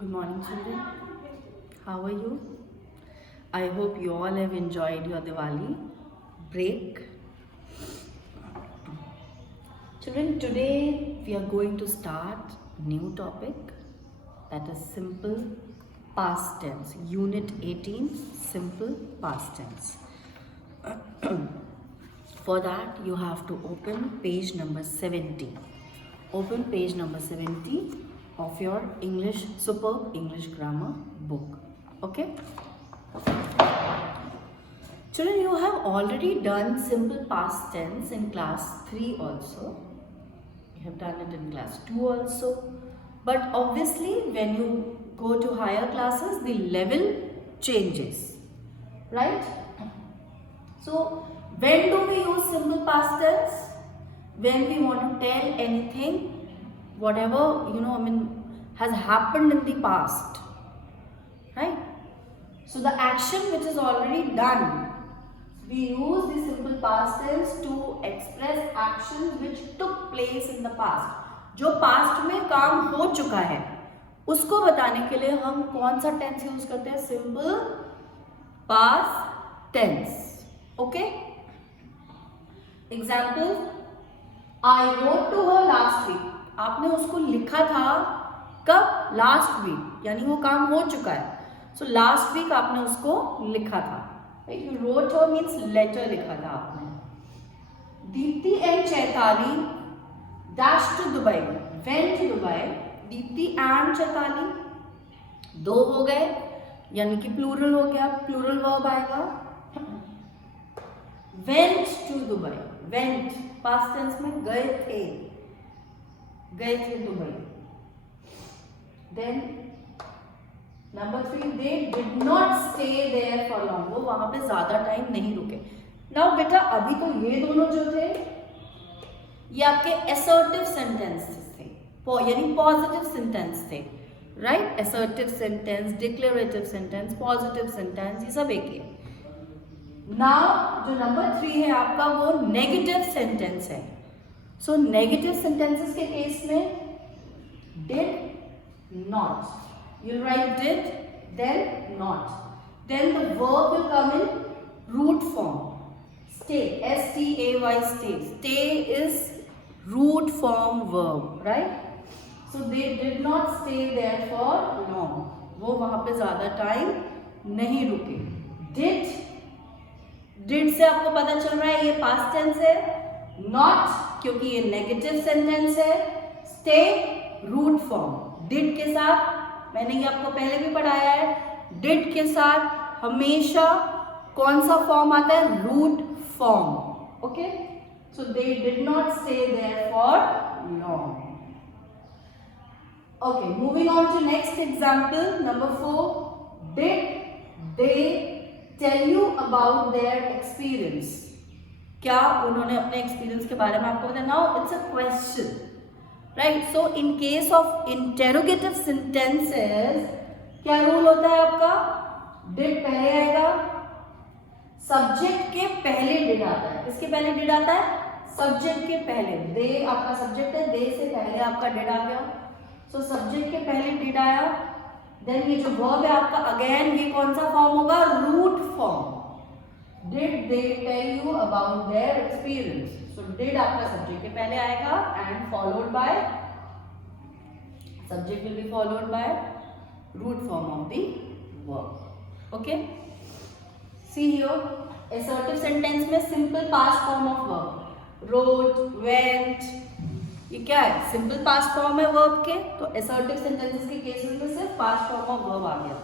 Good morning, children. How are you? I hope you all have enjoyed your Diwali break. Children, today we are going to start a new topic, that is simple past tense. Unit 18, simple past tense. For that, you have to open page number 70. Open page number 70 of your Superb English Grammar book. Okay? Children, you have already done simple past tense in class 3 also. You have done it in class 2 also. But obviously, when you go to higher classes, the level changes. Right? So, when do we use simple past tense? When we want to tell anything, whatever, has happened in the past. Right? So, the action which is already done, we use the simple past tense to express actions which took place in the past. जो past में काम हो चुका है, उसको बताने के लिए हम कौन सा टेंस यूज करते हैं? Simple past tense. Okay? Example, I wrote to her last week. आपने उसको लिखा था कब? लास्ट वीक, यानी वो काम हो चुका है. सो लास्ट वीक आपने उसको लिखा था. Right? You wrote her means letter लिखा था आपने. Deepti and Chaitali dash to Dubai, went to Dubai. Deepti and Chaitali दो हो गए, यानी कि प्लूरल हो गया, प्लूरल वर्ब आएगा. Went to Dubai, went past tense में गए थे दुबई. Then number 3, they did not stay there for long. वो वहां पे ज्यादा टाइम नहीं रुके. नाउ बेटा, अभी तो ये दोनों जो थे ये आपके असर्टिव सेंटेंसेस थे, यानी पॉजिटिव सेंटेंस थे. Right? Assertive sentence, declarative sentence, positive sentence, ये सब एक ही है. नाउ जो नंबर 3 है आपका, वो नेगेटिव सेंटेंस है. सो नेगेटिव सेंटेंसेस के केस में did not, you'll write did, then not. Then the verb will come in root form. Stay, S-T-A-Y, stay. Stay is root form verb, right? So they did not stay there for long. वो वहाँ पे ज़्यादा time नहीं रुके. Did से आपको पता चल रहा है ये past tense है. Not क्योंकि ये negative sentence है. Stay root form. Did के साथ, मैंने ये आपको पहले भी पढ़ाया है, डिड के साथ हमेशा कौन सा फॉर्म आता है? Root form. Okay? So they did not stay there for long. Okay, moving on to next example number 4. Did they tell you about their experience. क्या उन्होंने अपने एक्सपीरियंस के बारे में आपको बताया? Now it's a question. Right? So in case of interrogative sentences क्या rule होता है आपका? डिड पहले आएगा, सब्जेक्ट के पहले डिड आता है. किसके पहले डिड आता है? सब्जेक्ट के पहले. दे आपका सब्जेक्ट है, दे से पहले आपका डिड आ गया. सो सब्जेक्ट के पहले डिड आया. देन ये जो वर्ब है आपका, अगेन ये कौन सा फॉर्म होगा? Root form. Did they tell you about their experience. So did आपका सब्जेक्ट के पहले आएगा and followed by, subject will be followed by root form of the verb. Okay? See here, assertive sentence में simple past form of verb. Wrote, went, ये क्या है? Simple past form है verb के. तो assertive sentences के cases में सिर्फ past form of verb आ गया.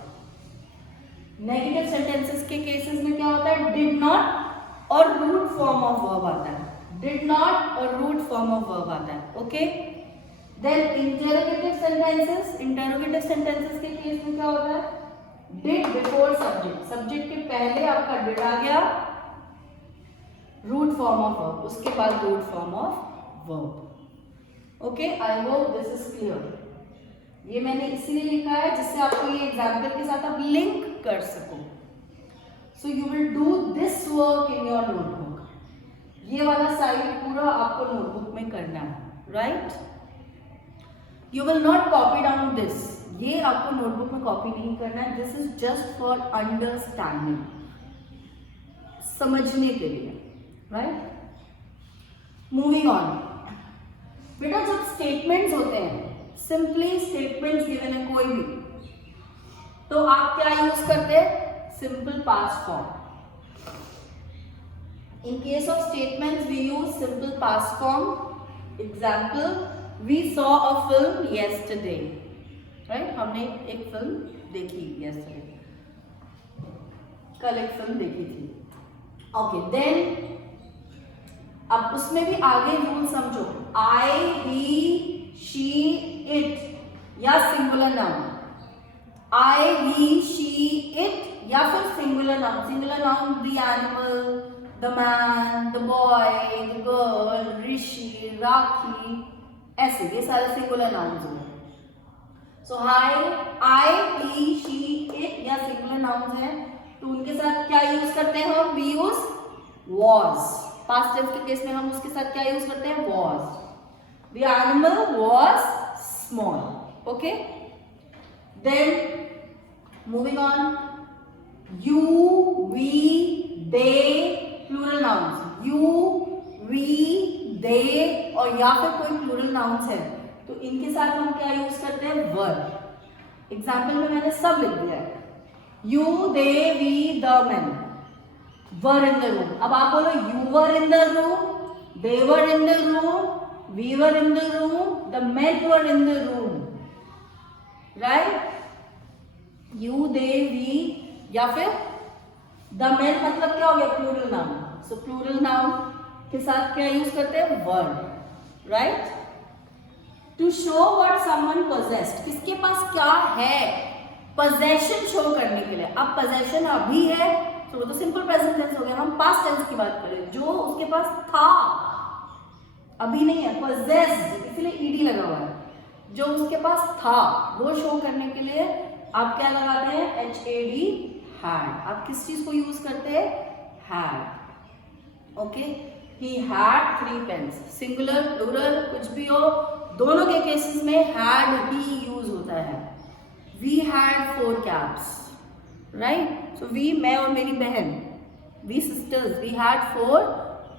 Negative sentences के cases में क्या होता है? Did not और root form of verb आता है. Did not और root form of verb आता है. Okay? Then interrogative sentences के केस में क्या होता है? Did before subject. Subject के पहले आपका did आ गया, root form of verb, उसके बाद root form of verb. Okay? I hope this is clear. ये मैंने इसलिए लिखा है जिससे आपको ये एग्जाम्पल के साथ आप लिंक कर सको. So you will do this work in your notebook. ये वाला साइड पूरा आपको नोटबुक में करना है. Right? You will not copy down this. ये आपको नोटबुक में कॉपी नहीं करना है, this is just for understanding, समझने के लिए, राइट। मूविंग ऑन, बेटा जब स्टेटमेंट्स होते हैं, सिंपली स्टेटमेंट्स गिवन है कोई भी, तो आप क्या यूज करते हैं, simple past form. In case of statements, we use simple past form. Example, we saw a film yesterday. Right? हमने एक फिल्म देखी yesterday. कल एक फिल्म देखी थी. Okay, then अब उसमें भी आगे रूल समझो. I, he, she, it या singular noun. I, he, she, it या फिर singular noun. Singular noun the animal, the man, the boy, the girl, ऋषि, राखी, ऐसे ये सारे सिंगुलर नाउन्स हैं. सो I, he, she, it या सिंगुलर नाउन्स हैं, तो उनके साथ क्या यूज करते हैं हम? We use was. Past tense के केस में हम उसके साथ क्या यूज करते हैं? Was. The animal was small. Okay. Then moving on, you, we, they plural nouns. You, we, they और या फिर कोई प्लूरल नाउन्स है तो इनके साथ हम क्या यूज करते हैं? वर. एग्जाम्पल में मैंने सब लिख दिया है. You, they, we, the man were in the room. अब आप बोलो you were in the room, they were in the room, we were in the room, the man were in the room. Right. You, they, we या फिर the man मतलब क्या हो गया? Plural noun. So plural noun के साथ क्या use करते हैं? Word. Right. To show what someone possessed, किसके पास क्या है, पोजेशन शो करने के लिए. अब पोजेशन अभी है तो वो तो सिंपल प्रेजेंट टेंस हो गया. हम पास्ट टेंस की बात करें, जो उसके पास था, अभी नहीं है, पोजेस्ड इसलिए ईडी लगा हुआ है. जो उसके पास था वो शो करने के लिए आप क्या लगाते हैं? HAD, had. आप किस चीज को यूज करते हैं? had. ओके. he had 3 pens. Singular, plural कुछ भी हो, दोनों के केसेस में had ही यूज होता है. we had 4 caps. Right. So we, मैं और मेरी बहन, we sisters, we had 4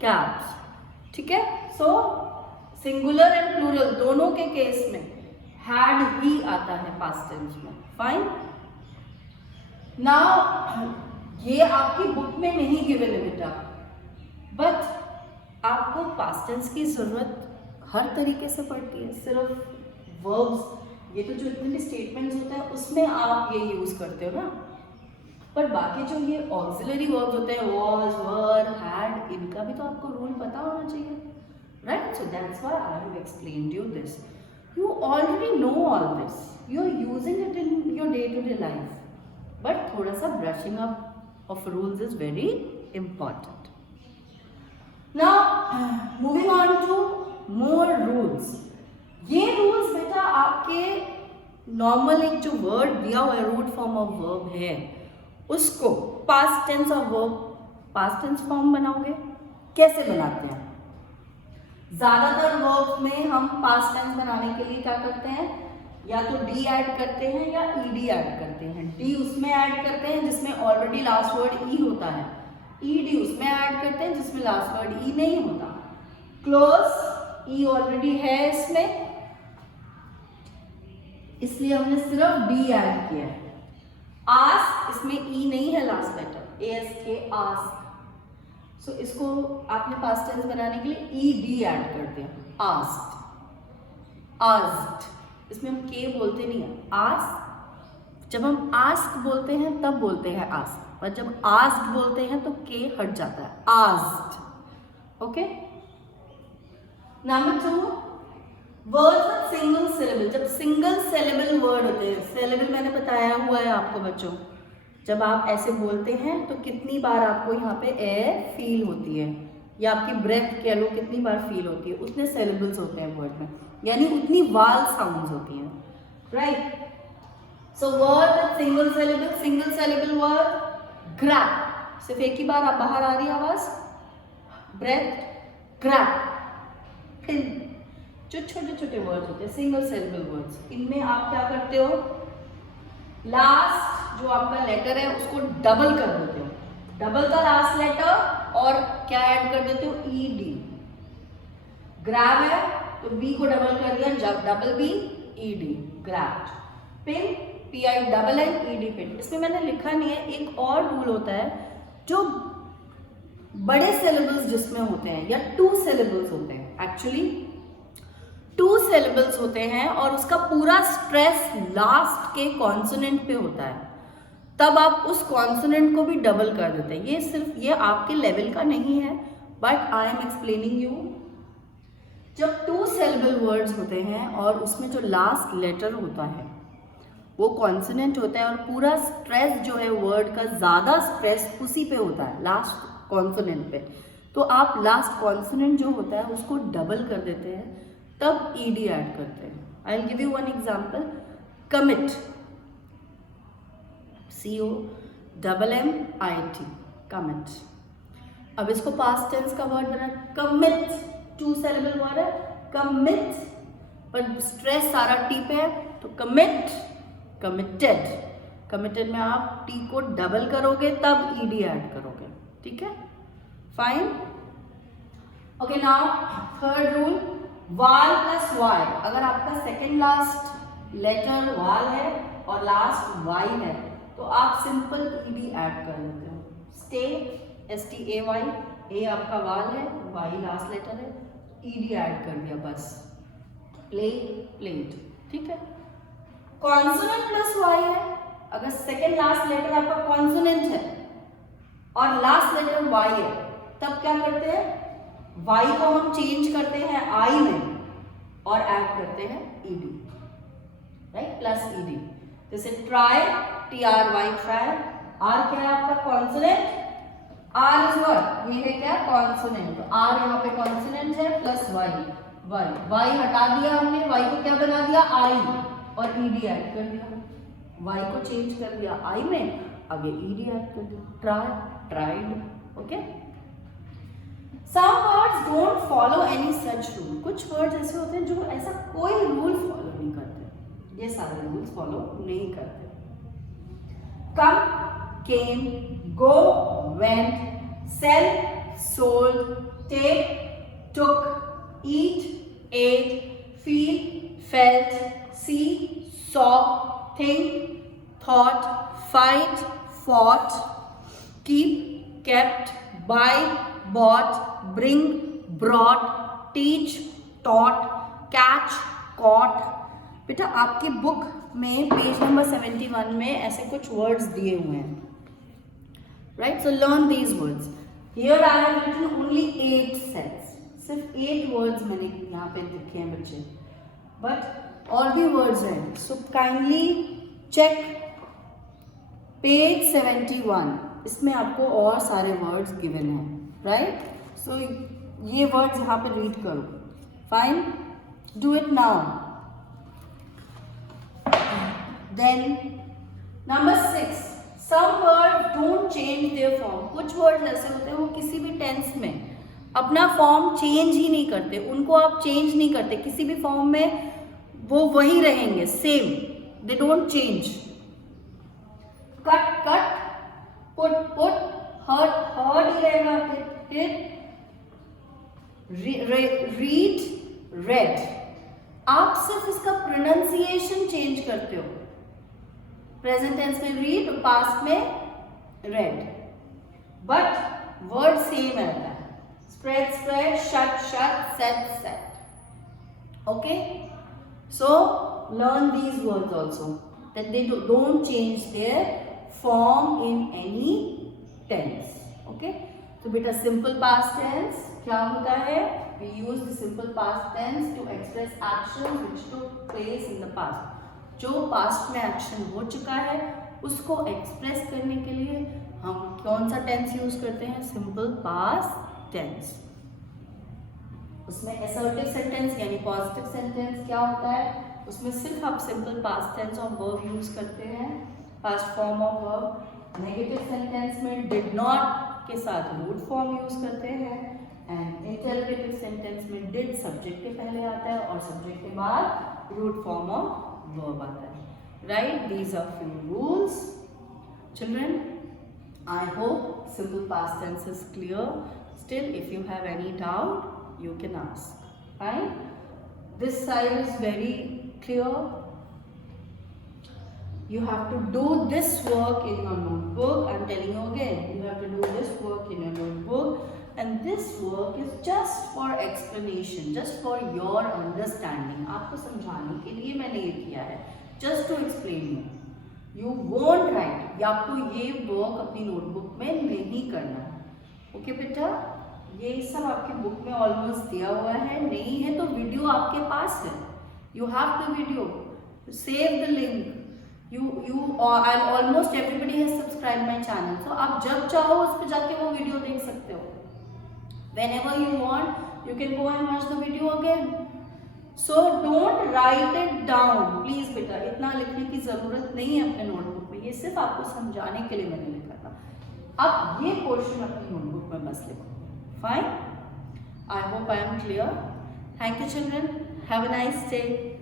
caps. ठीक है. सो सिंगुलर एंड प्लूरल दोनों के केस में had ही आता है पास्ट टेंस में. फाइन. नाउ ये आपकी बुक में नहीं गिवन है बेटा, बट आपको पास्ट टेंस की जरूरत हर तरीके से पड़ती है. सिर्फ वर्ब्स, ये तो जो इतने भी स्टेटमेंट्स होते हैं उसमें आप ये यूज करते हो ना, पर बाकी जो ये ऑक्सिलरी वर्ब्स होते हैं, वाज, वर, हैड, इनका भी तो आपको रूल पता होना चाहिए. Right. So that's why I have explained you this. You already know all this, you are using it in your day to day life, but थोड़ा सा brushing up of rules is very important. Now moving on to more rules. ये rules बेटा आपके normal एक जो word दिया हुआ है, रूट फॉर्म ऑफ वर्ब है, उसको past tense of verb past tense form बनाओगे. कैसे बनाते हैं? ज्यादातर वर्ब में हम पास्ट टेंस बनाने के लिए क्या करते हैं? या तो डी ऐड करते हैं या ईडी ऐड करते हैं. डी उसमें ऐड करते हैं जिसमें ऑलरेडी लास्ट वर्ड ई होता है. ईडी उसमें ऐड करते हैं जिसमें लास्ट वर्ड ई नहीं होता. क्लोज ई ऑलरेडी है इसमें, इसलिए हमने सिर्फ डी ऐड किया है. आस्क, इसमें ई नहीं है लास्ट लेटर, ASK, आस्क. सो इसको आपने पास्ट टेंस बनाने के लिए ईडी ऐड कर दिया. आस्क्ड, आस्क्ड, इसमें हम के बोलते नहीं है. आस्क, जब हम आस्क बोलते हैं तब बोलते हैं आस्क, पर जब आस्क्ड बोलते हैं तो के हट जाता है. Asked. Okay. Number 2, words with single syllable. जब सिंगल सिलेबल वर्ड होते हैं, सिलेबल मैंने बताया हुआ है आपको बच्चों, जब आप ऐसे बोलते हैं तो कितनी बार आपको यहाँ पे एयर फील होती है, या आपकी ब्रेथ कह लो कितनी बार फील होती है, उतने सिलेबल्स होते हैं वर्ड में, यानी उतनी वाल साउंड्स होती हैं. Right. So word with single syllable word, grab, सिर्फ एक ही बार आप बाहर आ रही है आवाज, ब्रेथ, ग्रैब. फिर जो छोटे छोटे वर्ड्स होते हैं सिंगल सिलेबल वर्ड्स, इनमें आप क्या करते हो? लास्ट जो आपका लेटर है उसको डबल कर देते हो, डबल का लास्ट लेटर और क्या ऐड कर देते हो, ईडी। ग्रैब है तो बी को डबल कर दिया, जब double B ED, grabbed. Pin, PI double N ED, pin. इसमें मैंने लिखा नहीं है, एक और रूल होता है जो बड़े सिलेबल्स जिसमें होते हैं या 2 सिलेबल्स होते हैं, एक्चुअली 2 सिलेबल्स होते हैं और उसका पूरा स्ट्रेस लास्ट के कॉन्सोनेंट पे होता है, तब आप उस कॉन्सोनेंट को भी डबल कर देते हैं। ये सिर्फ ये आपके लेवल का नहीं है, but I am explaining you. जब 2 सिलेबल वर्ड्स होते हैं और उसमें जो लास्ट लेटर होता है वो कॉन्सोनेंट होता है और पूरा स्ट्रेस जो है वर्ड का, ज़्यादा स्ट्रेस उसी पे होता है, लास्ट कॉन्सोनेंट पे, तो आप लास्ट कॉन्सोनेंट जो होता है उसको डबल कर देते हैं, तब ईडी ऐड करते हैं। I will give you one example, commit, COMMIT, commit. अब इसको पास्ट टेंस का वर्ड बना, कमिट, 2 सिलेबल वर्ड है, कमिट, पर स्ट्रेस सारा टी पे है, तो कमिट, कमिटेड। कमिटेड में आप टी को डबल करोगे तब ईडी ऐड करोगे, ठीक है, fine. Okay, now third rule, वाल प्लस वाई। अगर आपका सेकेंड लास्ट लेटर वाल है और लास्ट वाई है तो आप सिंपल ईडी ऐड कर लेते हो। स्टे, STAY, ए आपका वाल है, वाई लास्ट लेटर है, ईडी ऐड कर दिया बस। प्ले, प्लेट, ठीक है। कॉन्सोनेंट प्लस वाई है, अगर सेकेंड लास्ट लेटर आपका कॉन्सोनेंट है और लास्ट लेटर वाई है, तब क्या करते हैं, वाई को हम चेंज करते हैं आई में और ऐड करते हैं ईडी, राइट, प्लस ईडी। जैसे ट्राई, TRY, ट्राई। आर क्या है आपका कॉन्सोनेंट, आर इज व्हाट, ये है क्या कॉन्सोनेंट, तो आर यहाँ पे कॉन्सोनेंट है, प्लस वाई, वाई हटा दिया हमने, वाई को क्या बना दिया, आई, और ईडी ऐड कर दिया, वाई को चेंज कर दिया आई में, अब ये ईडी ऐड कर दिया, try, tried, okay. Some words don't follow any such rule. कुछ वर्ड्स ऐसे होते हैं जो ऐसा कोई रूल फॉलो नहीं करते, ये सारे रूल्स फॉलो नहीं करते। Come, came, go, went, sell, sold, take, took, eat, ate, feel, felt, see, saw, think, thought, fight, fought, keep, kept, buy, bought, bring, brought, teach, taught, catch, caught। बेटा आपकी book में page number 71 में ऐसे कुछ words दिए हुए हैं, right, so learn these words. Here I have written only 8 sets, सिर्फ 8 वर्ड्स मैंने यहाँ पे लिखे हैं बच्चे, बट और भी वर्ड्स हैं, सो काइंडली चेक पेज 71, इसमें आपको और सारे वर्ड्स गिवन हैं, राइट, सो ये वर्ड्स यहाँ पे रीड करो, fine, do it now. Then number 6, some word don't change their form. कुछ वर्ड्स ऐसे होते हैं वो किसी भी टेंस में अपना फॉर्म चेंज ही नहीं करते, उनको आप चेंज नहीं करते, किसी भी फॉर्म में वो वही रहेंगे, same, they don't change. Cut, cut, put, put, hurt, hurt ही रहेगा, हिट, रीड, रेड। आप सिर्फ इसका प्रोनाउंसिएशन चेंज करते हो, प्रेजेंट टेंस में रीड, पास्ट में रेड, बट वर्ड सेम रहता है, spread, spread, shut, shut, set, set, okay. So learn these words also, that they don't change their form in any tense, okay। तो बेटा simple past tense क्या होता है, we use the simple past tense to express actions which took place in the past। जो past में action हो चुका है उसको express करने के लिए हम कौन सा tense use करते हैं, simple past tense। उसमें assertive sentence यानी positive sentence क्या होता है, उसमें सिर्फ आप simple past tense of verb use करते हैं, past form of verb. Negative sentence में डिड नॉट के साथ वुड फॉर्म यूज करते हैं, एंड इंटरोगेटिव सेंटेंस में डिड सब्जेक्ट के पहले आता है और सब्जेक्ट के बाद रूट फॉर्म ऑफ वर्ब आता है। right? These are few rules. Children, I hope simple past tense is clear. Still, if you have any doubt, you can ask. Right? This side is very clear. You have to do this work in your notebook. I'm telling you again, you have to do this work in your notebook, and this work is just for explanation, just for your understanding. आपको समझाने के लिए मैंने ये किया है, just to explain you. You won't write. या आपको ये वर्क अपनी नोटबुक में नहीं करना है. ओके बेटा, ये सब आपकी बुक में ऑलमोस्ट दिया हुआ है. नहीं है तो वीडियो आपके पास है. You have the video. Save the link. Almost everybody has subscribed my channel. So आप जब चाहो उस पर जाके वो वीडियो देख सकते हो. Whenever you want, you can go and watch the video again. So don't write it down. Please बेटा, इतना लिखने की जरूरत नहीं है अपने नोटबुक में. ये सिर्फ आपको समझाने के लिए मैंने लिखा था. अब ये पोर्शन अपनी नोटबुक में बस लिखो. Fine? I hope I am clear. Thank you children. Have a nice day.